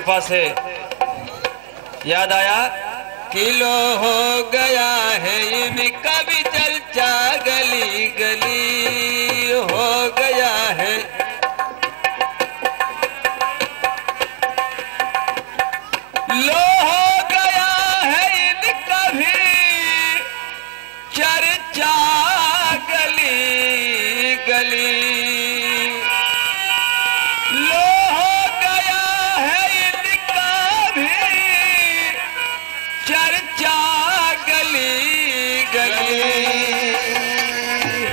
कृपा से याद आया किलो हो गया है इनका भी चर्चा, गली गली हो गया है। लो हो गया है इनका भी चर्चा, गली गली लो हो गया है इनका भी चर्चा, गली गली।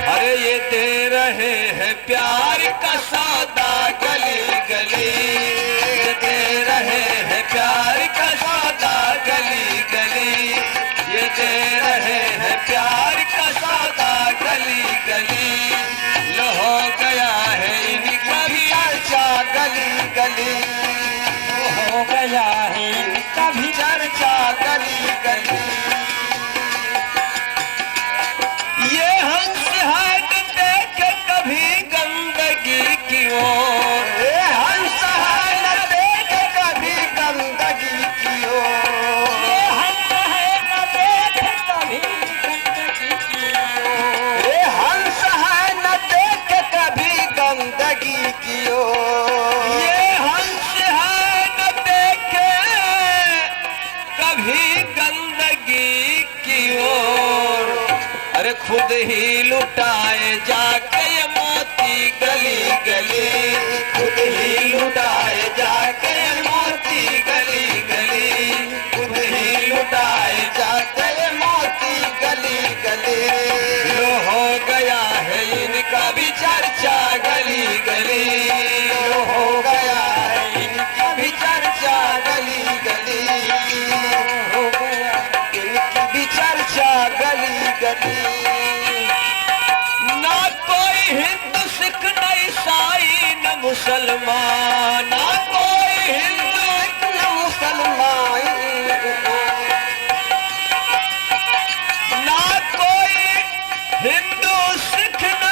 अरे ये दे रहे हैं प्यार का सौदा, गली गली ये दे रहे हैं प्यार का सौदा, गली गली ये दे रहे हैं प्यार का सौदा, गली गली लो हो गया है इनका भी चर्चा, गली गली हो गया है इनका भी चर्चा, गली गली। ये हंस हाथ देख कभी गंदगी की ओर, ये हंस हाथ देख कभी गंदगी की ओर, ये हंस है न देख कभी गंदगी की ओर, ये हंस है न देख कभी गंदगी की ओर, ये हंस है न देखे कभी गंदगी की ओर। अरे खुद ही लुटाए जाके ये मोती, गली गली खुद ही लुटाए जाके ये मोती, गली गली खुद ही लुटाए जाके ये मोती, गली गली लो हो गया है इनका भी चर्चा, गली गली लो हो गया है इनका भी चर्चा, गली गली हो गया इनकी भी चर्चा, गली गली। ना कोई हिंदू सिख न ईसाई न मुसलमान, ना कोई हिंदू न मुसलमान, ना कोई हिंदू सिख न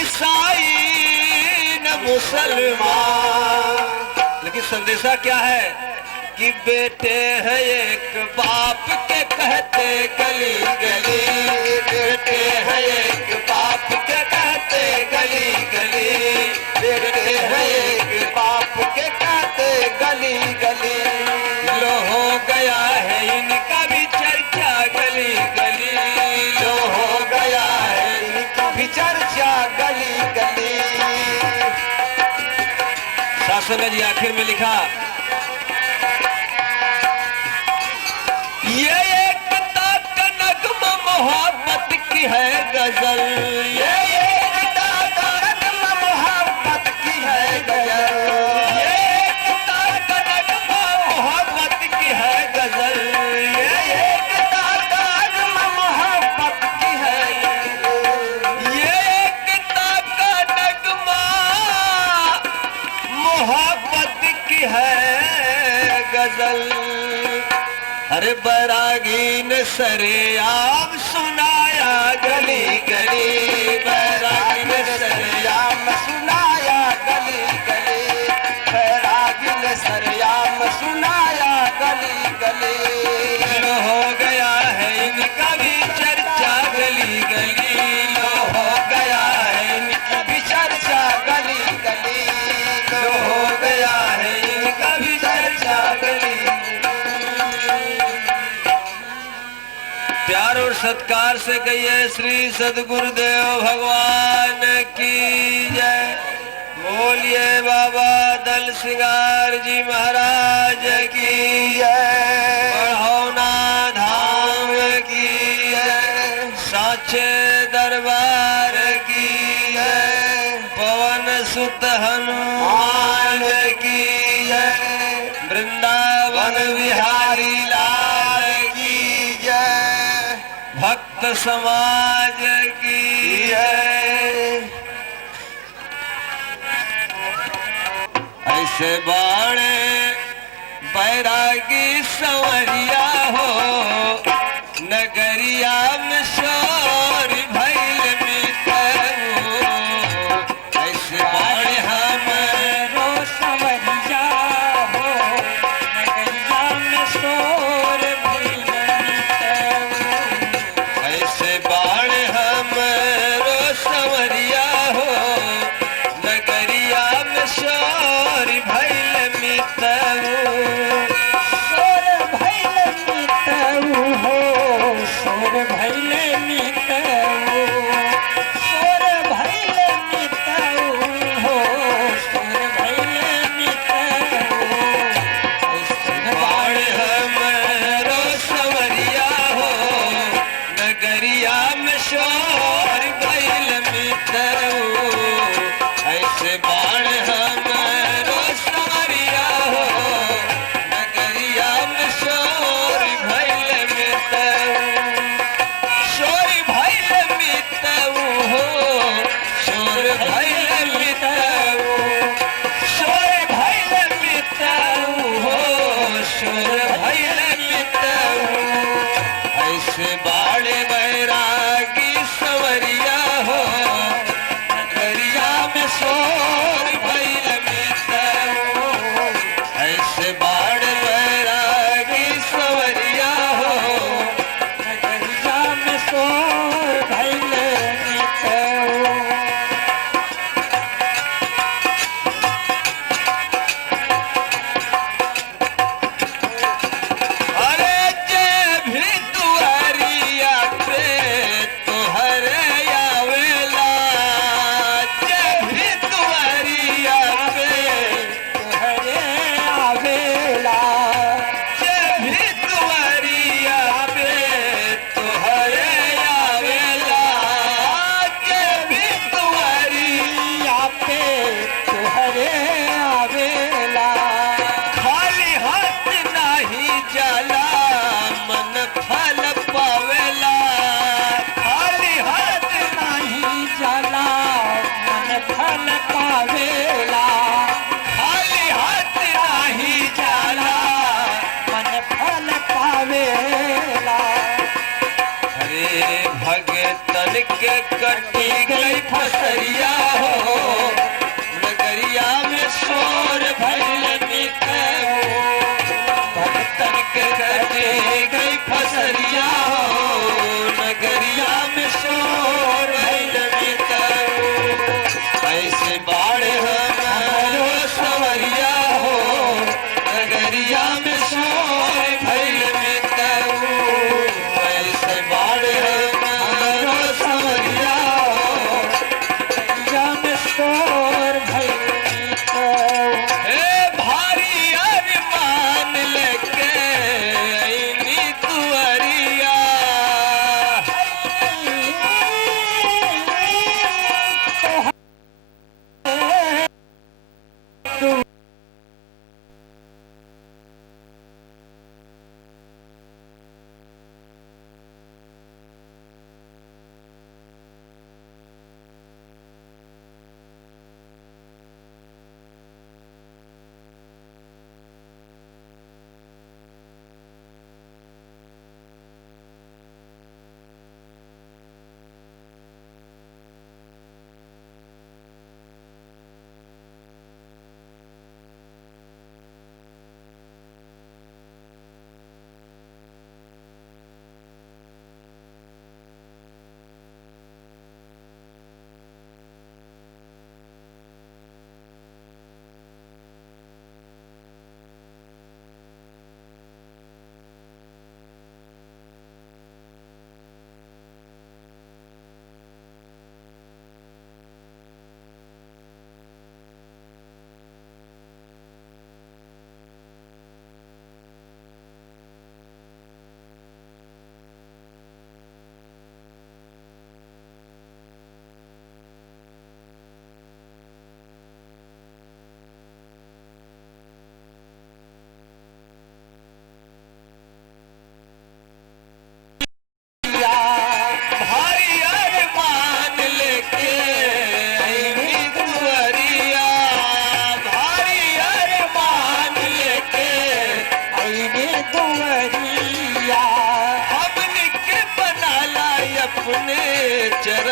ईसाई न मुसलमान। लेकिन संदेशा क्या है कि बेटे है एक बाप के कहते, गली गली बेटे है एक बाप के कहते, गली गली बेटे है एक बाप के कहते, गली गली लो हो गया है इनका भी चर्चा, गली गली लो हो गया है इनका भी चर्चा, गली गली। शासन जी आखिर में लिखा ये एकता का नगमा मोहब्बत की है गजल, ये एकता का नगमा मोहब्बत की है गजल, ये एकता का नगमा मोहब्बत की है गजल, ये एकता का नगमा मोहब्बत की है गजल, ये एकता का नगमा मोहब्बत की है गजल। अरे बैरागी ने सरेआम सुनाया, गली गली बैरागी ने सरेआम सुनाया, गली गली बैरागी ने सरेआम सुनाया, गली गली लो हो गया है इनका भी चर्चा, गली गली लो हो गया है इनका भी चर्चा, गली गली लो हो गया है इनका भी चर्चा, गली। प्यार और सत्कार से कहिए श्री सद्गुरुदेव भगवान की जय। बोलिए बाबा दल सिंगार जी महाराज की जय। बढ़ौना धाम की जय। साचे दरबार की जय। पवन सुत हनुमान की जय। वृंदावन बिहारी लाल की जय। भक्त समाज की जय। ऐसे बाणे बैरागी संवरिया हो, नगरिया में शोर भैल मिटो। ऐसे बाणे हमरो संवरिया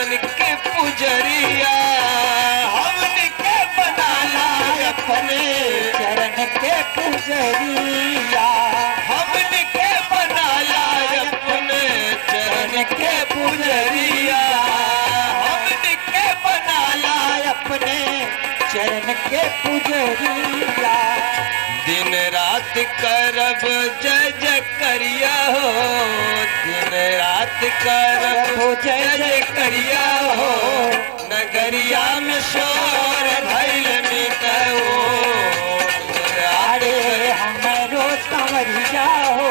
चरण के पुजरिया हमने के बनाला अपने चरण के पुजरिया हमने के बनाला अपने चरण के पुजरिया हमने के बनाला अपने चरण के पुजरिया दिन रात करब जय जय करिया हो दिन रात करब जय जय करिया हो नगरिया में शोर भइल मिटऊ अरे हमरो संवरिया हो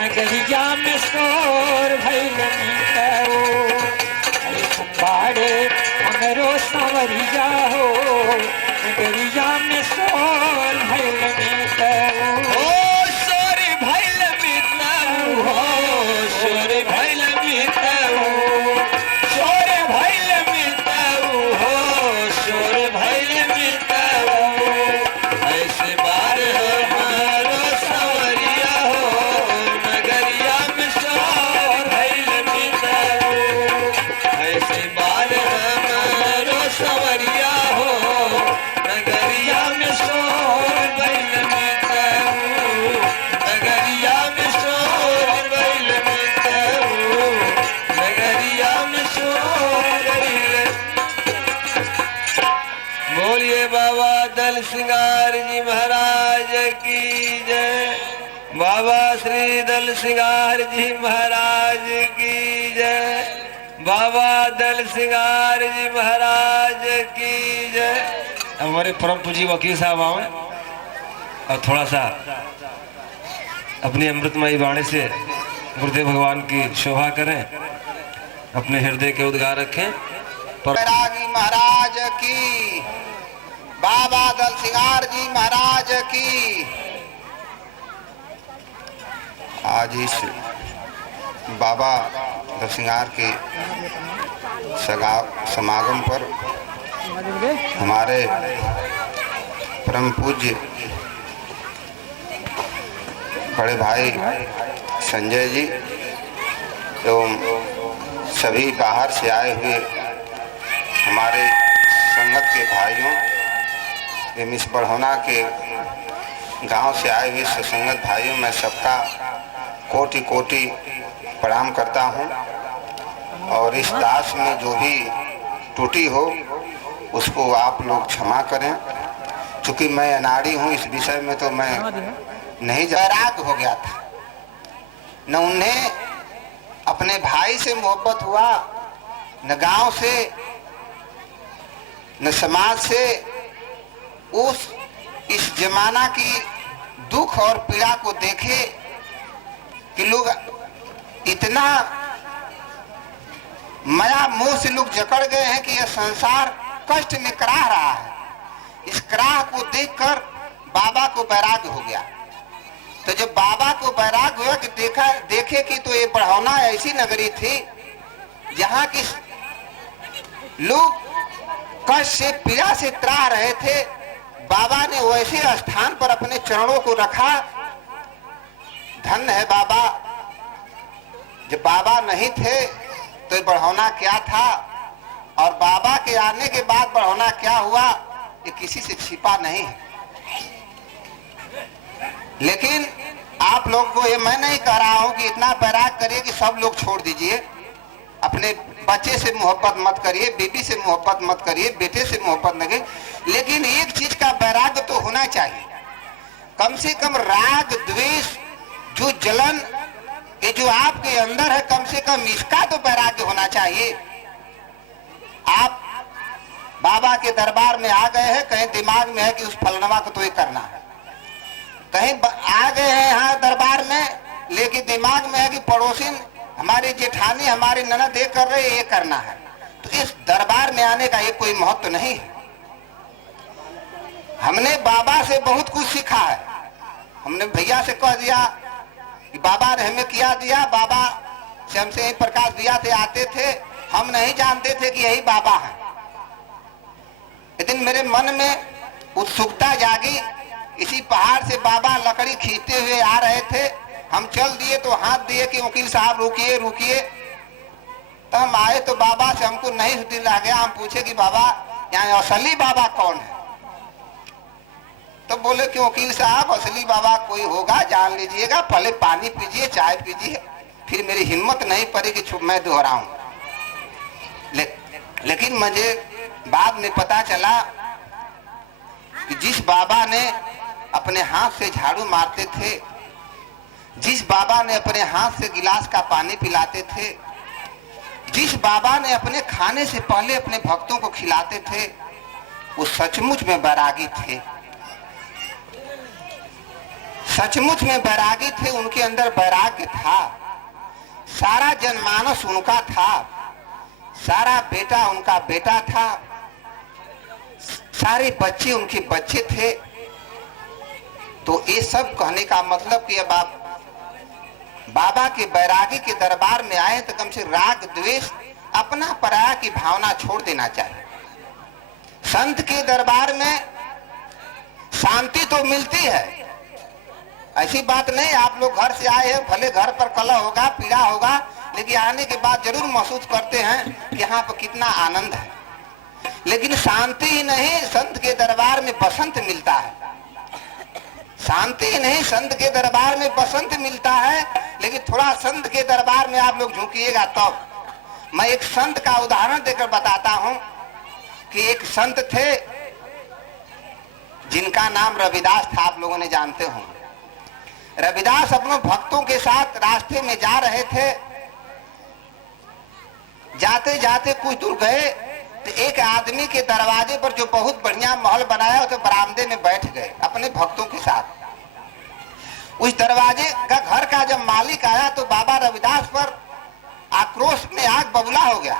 नगरिया में शोर भइल मिटऊ बाड़े हमरो संवरिया हो नगरिया में शोर भइल मिटऊ हो शोर भइल मिटऊ हो शोर भइल मिटऊ शोर भइल मिटऊ हो शोर भइल मिटऊ ऐसे बार हमारो संवरिया हो नगरिया में शोर भइल मिटऊ ऐसे बार हमारो संवरिया हो नगरिया में शोर भइल मिटऊ नगरिया में शोर भइल मिटऊ नगरिया में शोर भइल बोलिए बाबा दल सिंगार जी महाराज की जय बाबा श्री दल सिंगार जी महाराज की जय बाबा दल सिंगार जी महाराज की जय हमारे परम पूजी वकील साहब आओ और थोड़ा सा अपनी अमृतमयी वाणी से गुरुदेव भगवान की शोभा करें अपने हृदय के उद्गार रखें बैरागी महाराज की बाबा दल सिंगार जी महाराज की आज इस बाबा दल सिंगार के समागम पर हमारे परम पूज्य बड़े भाई संजय जी एवं सभी बाहर से आए हुए हमारे संगत के भाइयों एवं इस बढ़ौना के गांव से आए हुए संगत भाइयों मैं सबका कोटि कोटि प्रणाम करता हूं और इस दास में जो भी त्रुटि हो उसको आप लोग क्षमा करें। चूंकि मैं अनाड़ी हूं इस विषय में तो मैं नहीं वैराग हो गया था न उन्हें अपने भाई से मोहब्बत हुआ न गांव से न समाज से। उस इस जमाना की दुख और पीड़ा को देखे कि लोग इतना माया मोह से लोग जकड़ गए हैं कि यह संसार कष्ट में कराह रहा है। इस कराह को देखकर बाबा को वैराग्य हो गया। तो जब बाबा को वैराग्य हुआ कि देखे कि तो ये बढ़ौना ऐसी नगरी थी जहाँ की लोग कष्ट से पीड़ा से त्राह रहे थे। बाबा ने वैसे स्थान पर अपने चरणों को रखा। धन्य है बाबा। जब बाबा नहीं थे तो बढ़ौना क्या था और बाबा के आने के बाद बढ़ौना क्या हुआ ये किसी से छिपा नहीं है। लेकिन आप लोग को ये मैं नहीं कह रहा हूं कि इतना वैराग करिए कि सब लोग छोड़ दीजिए। अपने बच्चे से मोहब्बत मत करिए, बीबी से मोहब्बत मत करिए, बेटे से मोहब्बत न करिए, लेकिन एक चीज का वैराग्य तो होना चाहिए। कम से कम राग द्वेष जो जलन ये जो आपके अंदर है कम से कम इसका तो वैराग्य होना चाहिए। आप बाबा के दरबार में आ गए हैं, कहीं दिमाग में है कि उस फलनवा को तो ये करना है, कहीं आ गए हैं यहाँ दरबार में लेकिन दिमाग में है कि पड़ोसी हमारी जेठानी हमारी ननद ये कर रहे ये करना है। तो इस दरबार में आने का ये कोई महत्व नहीं है। हमने बाबा से बहुत कुछ सीखा है। हमने भैया से कह दिया कि बाबा ने हमें किया दिया, बाबा से हमसे यही प्रकाश दिया थे, आते थे, हम नहीं जानते थे कि यही बाबा है। लेकिन मेरे मन में उत्सुकता जागी। इसी पहाड़ से बाबा लकड़ी खींचते हुए आ रहे थे। हम चल दिए तो हाथ दिए कि वकील साहब रुकिए रुकिए। तो हम आए तो बाबा से हमको नहीं दिल रह गया, हम पूछे कि बाबा यहाँ असली बाबा कौन है? तो बोले कि वकील साहब असली बाबा कोई होगा, जान लीजिएगा, पहले पानी पीजिए, चाय पीजिए। फिर मेरी हिम्मत नहीं पड़ी कि मैं दोहराऊं। लेकिन मुझे बाद में पता चला कि जिस बाबा ने अपने हाथ से झाड़ू मारते थे, जिस बाबा ने अपने हाथ से गिलास का पानी पिलाते थे, जिस बाबा ने अपने खाने से पहले अपने भक्तों को खिलाते थे, वो सचमुच में बैरागी थे, सचमुच में बैरागी थे। उनके अंदर वैराग्य था, सारा जनमानस उनका था, सारा बेटा उनका बेटा था, सारे बच्चे उनके बच्चे थे। तो ये सब कहने का मतलब कि अब आप बाबा के बैरागी के दरबार में आए तो कम से राग द्वेष, अपना पराया की भावना छोड़ देना चाहिए। संत के दरबार में शांति तो मिलती है, ऐसी बात नहीं। आप लोग घर से आए हैं, भले घर पर कलह होगा, पीड़ा होगा, लेकिन आने के बाद जरूर महसूस करते हैं कि यहाँ पर कितना आनंद है। लेकिन शांति ही नहीं, संत के दरबार में बसंत मिलता है। शांति ही नहीं, संत के दरबार में बसंत मिलता है। लेकिन थोड़ा संत के दरबार में आप लोग झुकिएगा तो मैं एक संत का उदाहरण देकर बताता हूं कि एक संत थे जिनका नाम रविदास था, आप लोगों ने जानते हो। रविदास अपने भक्तों के साथ रास्ते में जा रहे थे, जाते जाते कुछ दूर गए तो एक आदमी के दरवाजे पर, जो बहुत बढ़िया महल बनाया, तो बरामदे में बैठ गए अपने भक्तों के साथ। उस दरवाजे का घर का जब मालिक आया तो बाबा रविदास पर आक्रोश में आग बबूला हो गया।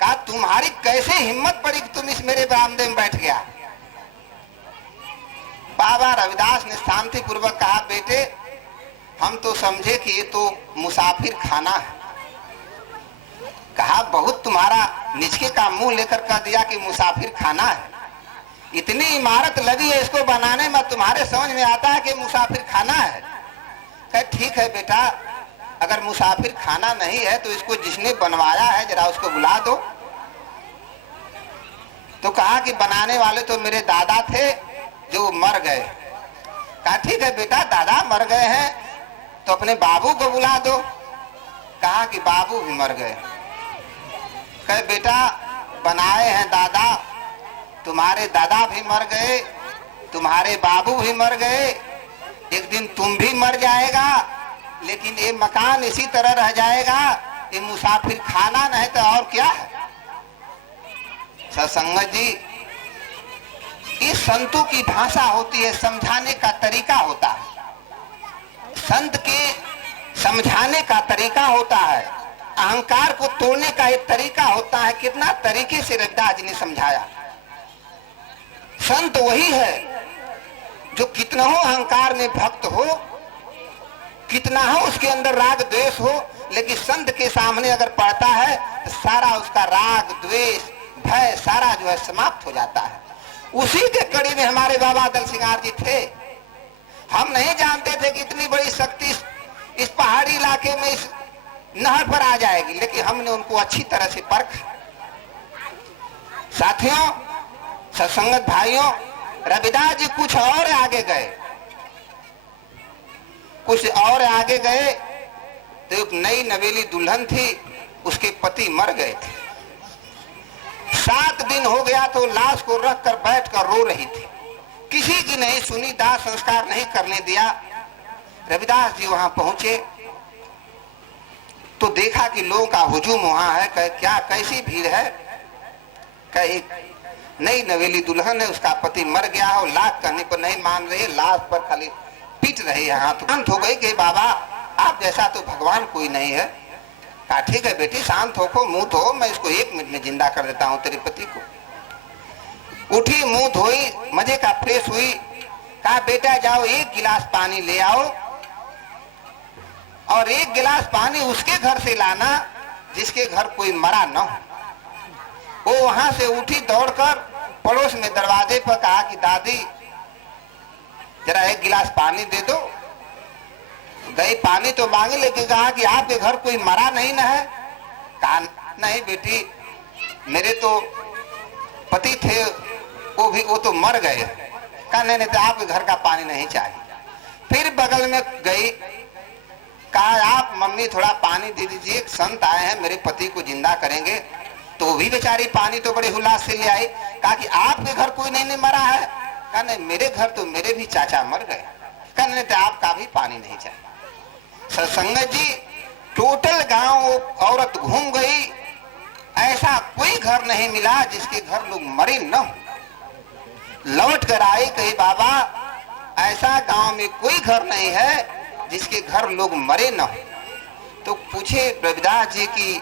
कहा तुम्हारी कैसे हिम्मत पड़ी कि तुम इस मेरे बरामदे में बैठ गया? बाबा रविदास ने शांति पूर्वक कहा बेटे हम तो समझे कि ये तो मुसाफिर खाना है। कहा बहुत तुम्हारा निचके का मुंह लेकर कह दिया कि मुसाफिर खाना है। इतनी इमारत लगी है इसको बनाने में, तुम्हारे समझ में आता है कि मुसाफिर खाना है? कहे ठीक है बेटा, अगर मुसाफिर खाना नहीं है तो इसको जिसने बनवाया है जरा उसको बुला दो। तो कहा कि बनाने वाले तो मेरे दादा थे जो मर गए। कहा ठीक है बेटा, दादा मर गए हैं तो अपने बाबू को बुला दो। कहा कि बाबू भी मर गए। कहे बेटा बनाए हैं दादा, तुम्हारे दादा भी मर गए, तुम्हारे बाबू भी मर गए, एक दिन तुम भी मर जाएगा, लेकिन ये मकान इसी तरह रह जाएगा। ये मुसाफिर खाना नहीं तो और क्या है? सत्संगत जी, इस संतों की भाषा होती है, समझाने का तरीका होता है। संत के समझाने का तरीका होता है, अहंकार को तोड़ने का एक तरीका होता है। कितना तरीके से रविदास जी ने समझाया। संत वही है जो कितना हो अहंकार में भक्त हो, कितना हो उसके अंदर राग द्वेष हो, लेकिन संत के सामने अगर पड़ता है तो सारा उसका राग द्वेष भय सारा जो है समाप्त हो जाता है। उसी के कड़ी में हमारे बाबा दल सिंगार जी थे। हम नहीं जानते थे कि इतनी बड़ी शक्ति इस पहाड़ी इलाके में इस नहर पर आ जाएगी, लेकिन हमने उनको अच्छी तरह से परखा। साथियों, सत्संगत भाइयों, रविदास जी कुछ और आगे गए, कुछ और आगे गए तो एक नई नवेली दुल्हन थी, उसके पति मर गए थे। 7 दिन हो गया तो लाश को रखकर बैठकर रो रही थी, किसी की नहीं सुनी, दाह संस्कार नहीं करने दिया। रविदास जी वहां पहुंचे तो देखा कि लोगों का हुजूम वहां है। कहे क्या कैसी भीड़ है? कहे नई नवेली दुल्हन है, उसका पति मर गया हो, लाख कहने पर नहीं मान रही, लाश पर खाली पीट रही है। हाथ शांत हो गई कि बाबा आप जैसा तो भगवान कोई नहीं है। कहा ठीक है बेटी शांत होको, मुंह धो, मैं इसको 1 मिनट में जिंदा कर देता हूं तेरे पति को। उठी, मुंह धोई, मजे का फ्रेश हुई। कहा बेटा जाओ 1 गिलास पानी ले आओ और 1 गिलास पानी उसके घर से लाना जिसके घर कोई मरा न हो। वो वहां से उठी दौड़कर पड़ोस में दरवाजे पर कहा कि दादी जरा 1 गिलास पानी दे दो। गई पानी तो मांगी, लेकिन कहा कि आपके घर कोई मरा नहीं न है? कहा नहीं बेटी, मेरे तो पति थे, वो तो मर गए। कहा नहीं नहीं, तो आपके घर का पानी नहीं चाहिए। फिर बगल में गई, कहा आप मम्मी थोड़ा पानी दे दीजिए, एक संत आए हैं मेरे पति को जिंदा करेंगे। तो भी बेचारी पानी तो बड़े हुलास से ले आई। कहा कि आपके घर कोई नहीं मरा है? कहा नहीं, मेरे घर तो मेरे भी चाचा मर गए। कहा नहीं, तो आपका भी पानी नहीं चाहिए। सत्संगत जी, टोटल गांव औरत घूम गई, ऐसा कोई घर नहीं मिला जिसके घर लोग मरे न हो। लौट कर आई, कही बाबा ऐसा गांव में कोई घर नहीं है जिसके घर लोग मरे न हो। तो पूछे रविदास जी की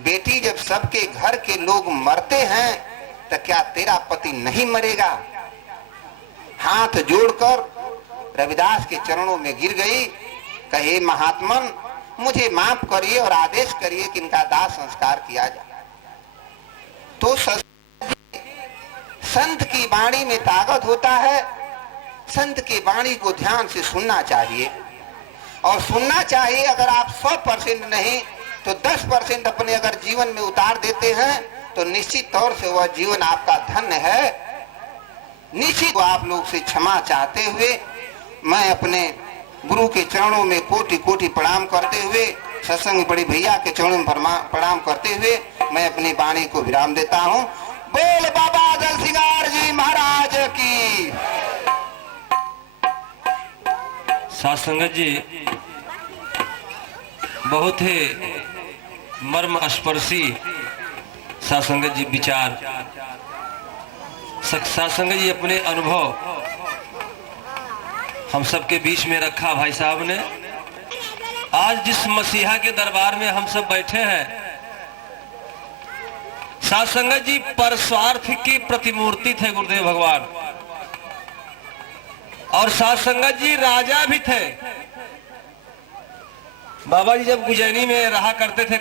बेटी, जब सबके घर के लोग मरते हैं तो क्या तेरा पति नहीं मरेगा? हाथ जोड़कर रविदास के चरणों में गिर गई, कहे महात्मन मुझे माफ करिए और आदेश करिए कि इनका दाह संस्कार किया जाए। तो संत की वाणी में ताकत होता है। संत की वाणी को ध्यान से सुनना चाहिए, और सुनना चाहिए। अगर आप 100% नहीं तो 10% अपने अगर जीवन में उतार देते हैं तो निश्चित तौर से वह जीवन आपका धन्य है। निश्चित आप लोग से क्षमा चाहते हुए मैं अपने गुरु के चरणों में कोटि कोटि प्रणाम करते हुए, सत्संग बड़े भैया के चरणों में प्रणाम करते हुए मैं अपनी वाणी को विराम देता हूँ। बोल बाबा दल सिंगार जी महाराज की। सत्संगत जी, बहुत ही मर्म स्पर्शी सत्संगत जी विचार, सत्संगत जी अपने अनुभव हम सबके बीच में रखा भाई साहब ने। आज जिस मसीहा के दरबार में हम सब बैठे हैं, सत्संगत जी परस्वार्थ की प्रतिमूर्ति थे गुरुदेव भगवान, और सत्संगत जी राजा भी थे। बाबा जी जब उज्जैनी में रहा करते थे,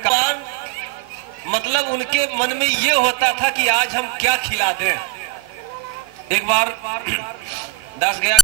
मतलब उनके मन में ये होता था कि आज हम क्या खिला दें। एक बार दास गया